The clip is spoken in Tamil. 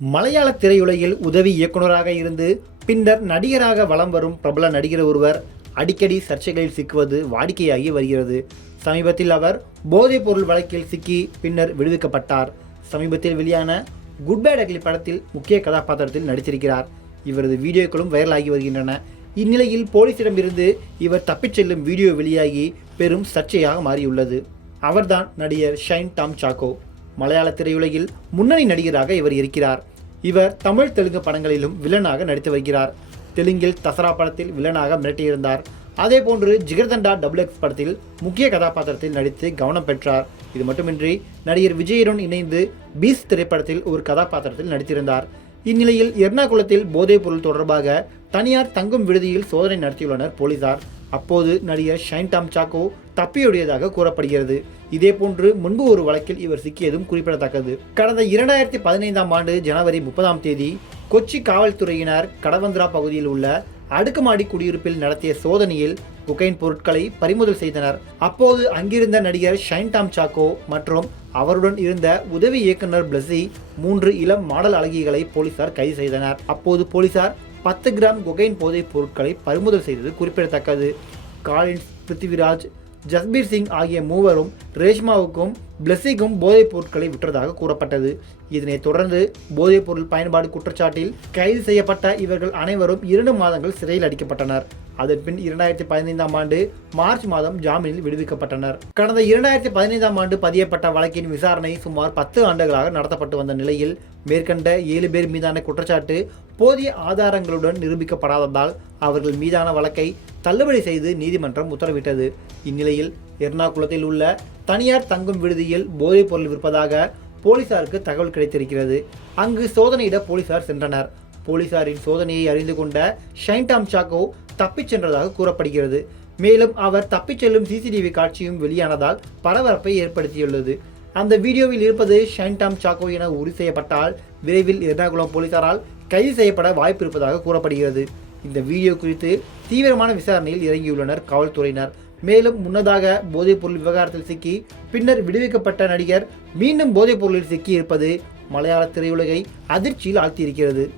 மலையாள திரையுலகில் உதவி இயக்குனராக இருந்து பின்னர் நடிகராக வலம் வரும் பிரபல நடிகர் ஒருவர் அடிக்கடி சர்ச்சைகளில் சிக்குவது வாடிக்கையாகி வருகிறது. சமீபத்தில் அவர் போதைப் பொருள் வழக்கில் சிக்கி பின்னர் விடுவிக்கப்பட்டார். சமீபத்தில் வெளியான குட் பேட் அக்லி படத்தில் முக்கிய கதாபாத்திரத்தில் நடித்திருக்கிறார். இவரது வீடியோக்களும் வைரலாகி வருகின்றன. இந்நிலையில் போலீசிடமிருந்து இவர் தப்பிச் செல்லும் வீடியோ வெளியாகி பெரும் சர்ச்சையாக மாறியுள்ளது. அவர்தான் நடிகர் ஷைன் டாம் சாக்கோ. மலையாள திரையுலகில் முன்னணி நடிகராக இவர் இருக்கிறார். இவர் தமிழ் தெலுங்கு படங்களிலும் வில்லனாக நடித்து வருகிறார். தெலுங்கில் தசரா படத்தில் வில்லனாக மிரட்டியிருந்தார். அதேபோன்று ஜிகர்தண்டா டபுள் எக்ஸ் படத்தில் முக்கிய கதாபாத்திரத்தில் நடித்து கவனம் பெற்றார். இது மட்டுமின்றி நடிகர் விஜயுடன் இணைந்து பீஸ் திரைப்படத்தில் ஒரு கதாபாத்திரத்தில் நடித்திருந்தார். இந்நிலையில் எர்ணாகுளத்தில் போதைப் பொருள் தொடர்பாக தனியார் தங்கும் விடுதியில் சோதனை நடத்தியுள்ளனர் போலீசார். அப்போது நடிகர் ஷைன் டாம் சாக்கோ தப்பியுடையதாக கூறப்படுகிறது. இதேபோன்று முன்பு ஒரு வழக்கில் இவர் சிக்கியதும் குறிப்பிடத்தக்கது. கடந்த இரண்டாயிரத்தி பதினைந்தாம் ஆண்டு ஜனவரி முப்பதாம் தேதி கொச்சி காவல்துறையினர் கடவந்திரா பகுதியில் உள்ள அடுக்குமாடி குடியிருப்பில் நடத்திய சோதனையில் குகைன் பொருட்களை பறிமுதல் செய்தனர். அப்போது அங்கிருந்த நடிகர் ஷைன் டாம் சாக்கோ மற்றும் அவருடன் இருந்த உதவி இயக்குனர் பிளஸி மூன்று இளம் மாடல் அழகிகளை போலீசார் கைது செய்தனர். அப்போது போலீசார் பத்து கிராம் கொகைன் போதைப் பொருட்களை பறிமுதல் செய்தது குறிப்பிடத்தக்கது. காலின்ஸ் பிருத்திவிராஜ் ஜஸ்பீர் சிங் ஆகிய மூவரும் ரேஷ்மாவுக்கும் பிளஸிக்கும் போதைப் பொருட்களை விற்றதாக கூறப்பட்டது. இதனைத் தொடர்ந்து போதைப் பொருள் பயன்பாடு குற்றச்சாட்டில் கைது செய்யப்பட்ட இவர்கள் அனைவரும் இரண்டு மாதங்கள் சிறையில் அடிக்கப்பட்டனர். அதன் பின் இரண்டாயிரத்தி பதினைந்தாம் ஆண்டு மார்ச் மாதம் ஜாமீனில் விடுவிக்கப்பட்டனர். கடந்த இரண்டாயிரத்தி பதினைந்தாம் ஆண்டு பதியப்பட்ட வழக்கின் விசாரணை சுமார் பத்து ஆண்டுகளாக நடத்தப்பட்டு வந்த நிலையில் மேற்கண்ட ஏழு பேர் மீதான குற்றச்சாட்டு போதிய ஆதாரங்களுடன் நிரூபிக்கப்படாததால் அவர்கள் மீதான வழக்கை தள்ளுபடி செய்து நீதிமன்றம் உத்தரவிட்டது. இந்நிலையில் எர்ணாகுளத்தில் உள்ள தனியார் தங்கும் விடுதியில் போதைப் பொருள் விற்பதாக போலீசாருக்கு தகவல் கிடைத்திருக்கிறது. அங்கு சோதனையிட போலீசார் சென்றனர். போலீசாரின் சோதனையை அறிந்து கொண்ட ஷைன்டாம் சாக்கோ தப்பிச் சென்றதாக கூறப்படுகிறது. மேலும் அவர் தப்பிச் செல்லும் சிசிடிவி காட்சியும் வெளியானதால் பரபரப்பை ஏற்படுத்தியுள்ளது. அந்த வீடியோவில் இருப்பது ஷைன் டாம் சாக்கோ என உறுதி செய்யப்பட்டால் விரைவில் எர்ணாகுளம் போலீசாரால் கைது செய்யப்பட வாய்ப்பு இருப்பதாக கூறப்படுகிறது. இந்த வீடியோ குறித்து தீவிரமான விசாரணையில் இறங்கியுள்ளனர் காவல்துறையினர். மேலும் முன்னதாக போதைப்பொருள் விவகாரத்தில் சிக்கி பின்னர் விடுவிக்கப்பட்ட நடிகர் மீண்டும் போதைப்பொருளில் சிக்கி இருப்பது மலையாள திரையுலகை அதிர்ச்சியில் ஆழ்த்தியிருக்கிறது.